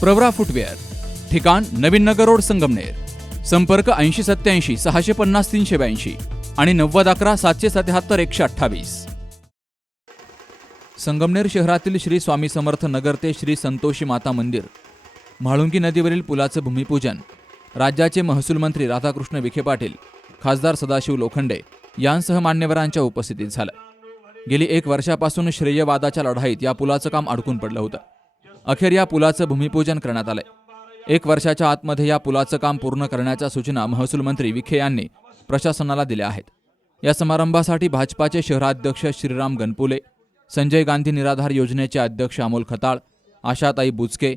Pravara footwear ठिकाण नवीन नगर road Sangamner संपर्क ऐंशी सत्याऐंशी सहाशे पन्नास तीनशे ब्याऐंशी आणि नव्वद अकरा सातशे सत्याहत्तर एकशे अठ्ठावीस. संगमनेर शहरातील श्री स्वामी समर्थ नगर ते श्री संतोषी माता मंदिर म्हाळुंगी नदीवरील पुलाचं भूमिपूजन राज्याचे महसूल मंत्री राधाकृष्ण विखे पाटील खासदार सदाशिव लोखंडे यांसह मान्यवरांच्या उपस्थितीत झालं. गेली एक वर्षापासून श्रेयवादाच्या लढाईत या पुलाचं काम अडकून पडलं होतं. अखेर या पुलाचं भूमिपूजन करण्यात आलंय. एक वर्षाच्या आतमध्ये या पुलाचं काम पूर्ण करण्याच्या सूचना महसूल मंत्री विखे यांनी प्रशासनाला दिल्या आहेत. या समारंभासाठी भाजपाचे शहराध्यक्ष श्रीराम गणपुले संजय गांधी निराधार योजनेचे अध्यक्ष अमोल खताळ आशाताई बुचके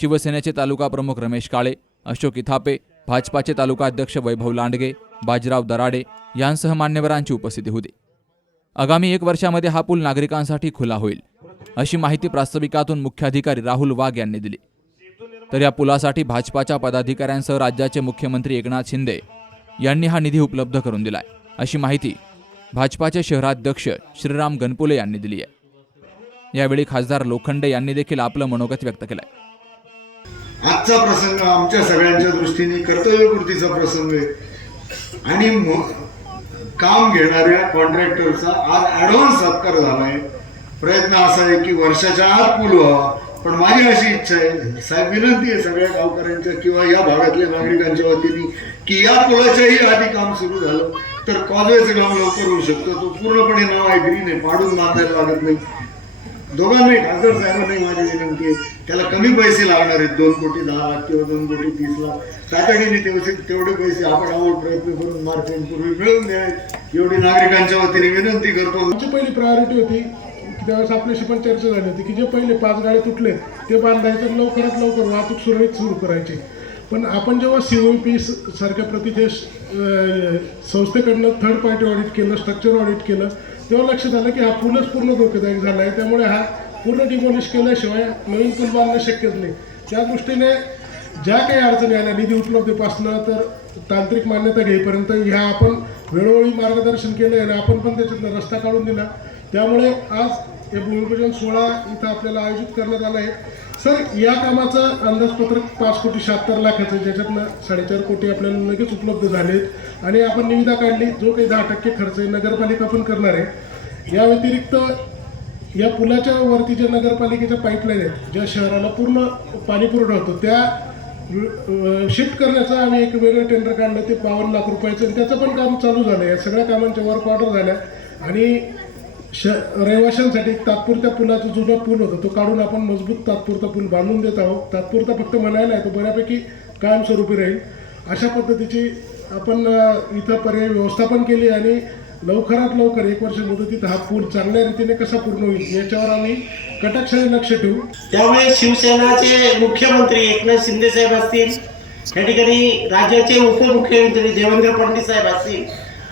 शिवसेनेचे तालुका प्रमुख रमेश काळे अशोक इथापे भाजपाचे तालुका अध्यक्ष वैभव लांडगे बाजीराव दराडे यांसह मान्यवरांची उपस्थिती होती. आगामी एक वर्षामध्ये हा पूल नागरिकांसाठी खुला होईल. अशी माहिती प्रास्ताविकातून मुख्याधिकारी राहुल वाघ यांनी दिली. तर या पुलासाठी भाजपाच्या पदाधिकाऱ्यांसह राज्याचे मुख्यमंत्री एकनाथ शिंदे यांनी हा निधी उपलब्ध करून दिलाय. अशी माहिती भाजपाचे शहराध्यक्ष श्रीराम गणपुले यांनी दिली आहे. यावेळी खासदार लोखंडे यांनी देखील आपलं मनोगत व्यक्त केलंय. आजचा प्रसंग आमच्या सगळ्यांच्या दृष्टीने कर्तव्यपूर्तीचा प्रसंग आहे. आणि काम घेणाऱ्या कॉन्ट्रॅक्टरचा आज ॲडव्हान्स सत्कार झालाय. प्रयत्न असा आहे की वर्षाच्या आत पूल व्हावा पण माझी अशी इच्छा आहे साहेब विनंती आहे सगळ्या गावकऱ्यांच्या किंवा या भागातल्या नागरिकांच्या वतीने की या पुलाच्याही आधी काम सुरू झालं तर कॉजवेचं काम लवकर होऊ शकतं. तो पूर्णपणे नाव आहे ग्रीन आहे पाडून बांधायला लागत नाही. दोघांनाही खासदार साहेबांनाही माझी विनंती आहे त्याला कमी पैसे लागणार आहेत दोन कोटी दहा लाख किंवा दोन कोटी तीस लाख. तातडीने तेवढे तेवढे पैसे आपण आवड प्रयत्न करून मार्केटपूर्वी मिळवून द्यावेत एवढी नागरिकांच्या वतीने विनंती करतो. आमची पहिली प्रायोरिटी होती त्यावेळेस आपल्याशी पण चर्चा झाली होती की जे पहिले पाच गाड्या तुटले ते बांधायचं लवकरात लवकर वाहतूक सुरळीत सुरू करायची. पण आपण जेव्हा सी ओ पी सारख्या प्रतीचे संस्थेकडनं थर्ड पार्टी ऑडिट केलं स्ट्रक्चर ऑडिट केलं तेव्हा लक्षात आलं की हा पूलच पूर्ण धोकेदायक झाला आहे त्यामुळे हा पूर्ण डिमॉलिश केल्याशिवाय नवीन पूल बांधणं शक्यच नाही. त्या दृष्टीने ज्या काही अडचणी आल्या निधी उपलब्धीपासनं तर तांत्रिक मान्यता घेईपर्यंत ह्या आपण वेळोवेळी मार्गदर्शन केलं आणि आपण पण त्याच्यातनं रस्ता काढून दिला. त्यामुळे आज हे भूमिपूजन सोहळा इथं आपल्याला आयोजित करण्यात आला आहे. सर या कामाचं अंदाजपत्रक पाच कोटी शहात्तर लाखाचं आहे, ज्याच्यातनं साडेचार कोटी आपल्याला लगेच उपलब्ध झाले आहेत. आणि आपण निविदा काढली जो काही दहा टक्के खर्च आहे नगरपालिका पण करणार आहे. या व्यतिरिक्त या पुलाच्या वरती ज्या नगरपालिकेच्या पाईपलाईन आहेत ज्या शहराला पूर्ण पाणी पुरवठा होतो त्या शिफ्ट करण्याचं आम्ही एक वेगळं टेंडर काढलं. ते बावन्न लाख रुपयाचं आणि त्याचं पण काम चालू झालं या सगळ्या कामांच्या वर्क ऑर्डर झाल्या. आणि श रहिवाशांसाठी तात्पुरत्या पुलाचा जुना पूल होता. तो काढून आपण मजबूत तात्पुरता पूल बांधून देत आहोत. तात्पुरता फक्त म्हणायला आहे तो बऱ्यापैकी कायमस्वरूपी राहील. अशा पद्धतीची आपण इथं पर्याय व्यवस्थापन केली आणि लवकरात लवकर एक वर्ष मुदतीत हा पूल चांगल्या रीतीने कसा पूर्ण होईल याच्यावर आम्ही कटाक्षाने लक्ष ठेवू. त्यामुळे शिवसेनाचे मुख्यमंत्री एकनाथ शिंदे साहेब असतील या ठिकाणी राज्याचे उपमुख्यमंत्री देवेंद्र फडणवीस साहेब असतील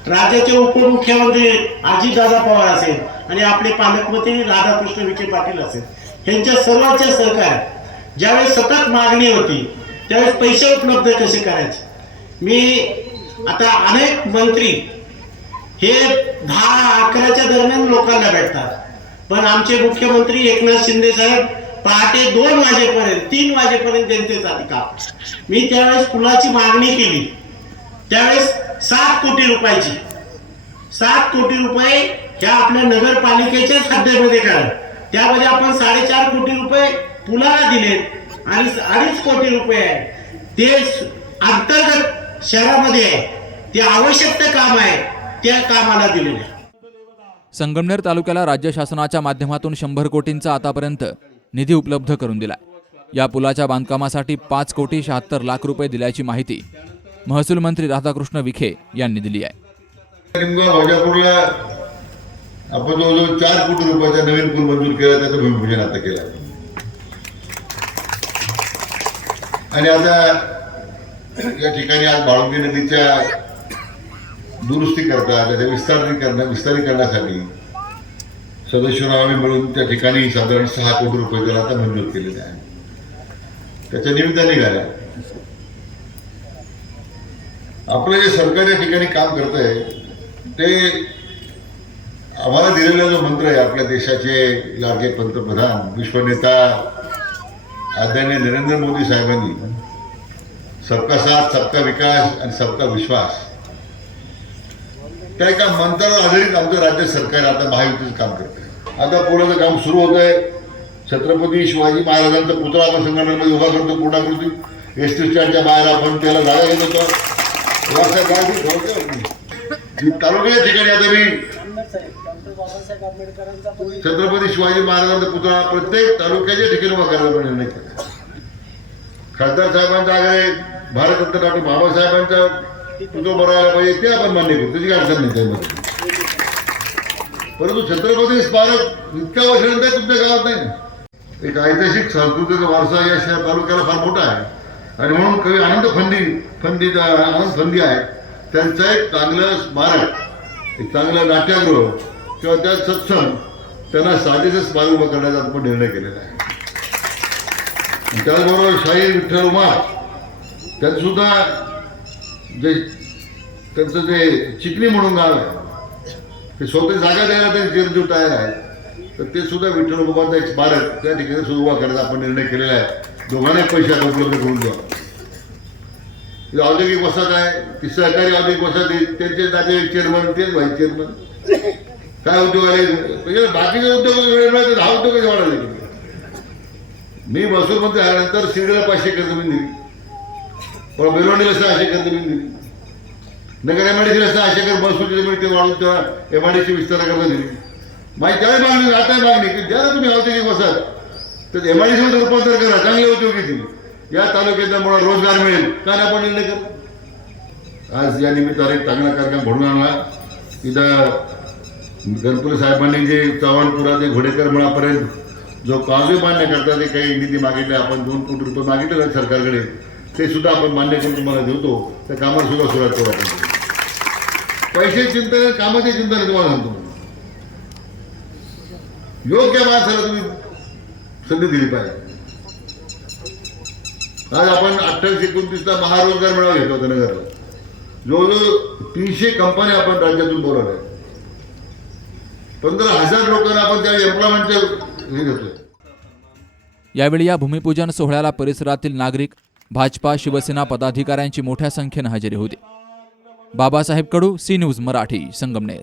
राज्याचे उपमुख्यमंत्री अजितदादा पवार असेल आणि आपले पालकमंत्री राधाकृष्ण विखे पाटील असेल. यांच्या सर्वांचे सहकार्यात ज्यावेळेस सतत मागणी होती त्यावेळेस पैसे उपलब्ध कसे करायचे? मी आता अनेक मंत्री हे दहा अकराच्या दरम्यान लोकांना भेटतात. पण आमचे मुख्यमंत्री एकनाथ शिंदे साहेब पहाटे दोन वाजेपर्यंत तीन वाजेपर्यंत जनतेचा अधिकार. मी त्यावेळेस पुलाची मागणी केली? त्यावेळेस सात कोटी रुपयाची. सात कोटी रुपये ह्या आपल्या नगरपालिकेच्याच खात्यामध्ये करा त्यामध्ये आपण साडेचार कोटी रुपये पुलाला दिलेत आणि अडीच कोटी रुपये ते अंतर्गत शहरामध्ये आहे. ते आवश्यक काम आहे. त्या कामाला दिलेले आहे. संगमनेर तालुक्याला राज्य शासनाच्या माध्यमातून शंभर कोटींचा आतापर्यंत निधी उपलब्ध करून दिला या पुलाच्या बांधकामासाठी पाच कोटी शहात्तर लाख रुपये दिल्याची माहिती महसूल मंत्री राधाकृष्ण विखे यांनी दिली आहे. निमगाव भाजापूरला आपण जवळजवळ चार कोटी रुपयाचा नवीन पूल मंजूर केला त्याचं भूमिपूजन आता केलं. आणि आता या ठिकाणी आज बाळुंगी नदीच्या दुरुस्ती करता त्याच्या विस्तारीकरण विस्तारीकरणासाठी सदस्यांना आम्ही मिळून त्या ठिकाणी साधारण सहा कोटी रुपये त्याला आता मंजूर केलेले आहे त्याच्या निमित्ताने निघाल्या. आपलं जे सरकार या ठिकाणी काम करत आहे ते आम्हाला दिलेला जो मंत्र आहे आपल्या देशाचे लाडके पंतप्रधान विश्वनेता आदरणीय नरेंद्र मोदी साहेबांनी सबका साथ सबका विकास आणि सबका विश्वास त्या एका मंत्रावर आधारित आमचं राज्य सरकार आता महायुतीचं काम करतंय. आता पुण्याचं काम सुरू होत आहे छत्रपती शिवाजी महाराजांचा पुतळा आपण संघटनेमध्ये उभा करतो पूर्णाकृती एस टी स्टँडच्या बाहेर आपण त्याला जागा घेत होतो. तालुक्याच्या ठिकाणी आता मी छत्रपती शिवाजी महाराजांचा पुतळा प्रत्येक तालुक्याच्या ठिकाणी उभा करायचा निर्णय केला खासदार साहेबांचा आग्रह भारतरत्न डॉक्टर बाबासाहेबांचा पुतळा बरायला पाहिजे ते आपण मान्य करू त्याची अडचण नाही त्यामध्ये परंतु छत्रपती स्मारक इतक्या वर्षानंतर तुमच्या गावात नाही. एक ऐतिहासिक सांस्कृतिक वारसा या शहर तालुक्याला फार मोठा आहे. आणि म्हणून कवी आनंद फंदी फंदी आनंद फंदी आहेत त्यांचं एक चांगलं स्मारक एक चांगलं नाट्यगृह किंवा त्या सत्संग त्यांना साधेचं स्मारक उभं करण्याचा आपण निर्णय केलेला आहे. त्याचबरोबर शाही विठ्ठल उमा त्यात सुद्धा जे त्यांचं जे चिकणी म्हणून गाव आहे ते स्वतः जागा द्यायला ते चिरंजीव तयार आहे तर ते सुद्धा विठ्ठल एक स्मारक त्या ठिकाणी सुरू उभा आपण निर्णय केलेला आहे. दोघांना पैसे आता उपलब्ध करून द्या औद्योगिक वसाहत आहे ती सहकारी औद्योगिक वसाहत त्यांचे नाते चेअरमन तेच व्हाईस चेअरमन काय उद्योग आले? म्हणजे बाकीचे उद्योग वेळ मिळाले हा उद्योग वाढायला मी महसूल मंत्री आल्यानंतर शिर्डीला पाचशे कर्ज मी दिली. पण बेलवणीला सहाशे कर्ज मी दिली. नगर एम डी सहाशे कर महसूलची जमीन ते वाढून त्या एम आय डीची विस्ताराकरता दिली. माझी त्यावेळी मागणी आता मागणी. की द्या ना तुम्ही औद्योगिक वसाहत तर एम आय डी रूपांतर करा. चांगली औद्योगिक या तालुक्यात मुळा रोजगार मिळेल. का नाही आपण निर्णय करू आज या निमित्ताने चांगला कार्यक्रम घडून आणला. इथं गणपती साहेबांनी जे चव्हाणपुरा ते घोडेकर मळापर्यंत जो काजू मान्य करता ते काही निधी मागितले आपण दोन कोटी रुपये मागितले सरकारकडे ते सुद्धा आपण मान्य करून तुम्हाला देतो. त्या कामाला सुद्धा सुरुवात करू आपण. पैसे चिंता कामाची चिंता नाही तुम्हाला सांगतो. योग्य माणसाला तुम्ही संधी दिली पाहिजे. आज आपण अठ्ठावीस एकोणतीसला महारोजगार मेळावा घेतला होता नगरला. जवळजवळ तीनशे कंपन्या आपण राज्यातून बोलवल्या. पंधरा हजार लोकांना आपण त्या एम्प्लॉयमेंटचे हे घेतोय यावेळी या भूमिपूजन सोहळ्याला परिसरातील नागरिक भाजपा शिवसेना पदाधिकाऱ्यांची मोठ्या संख्येनं हजेरी होती. Babasaheb Kadu C news Marathi Sangamner.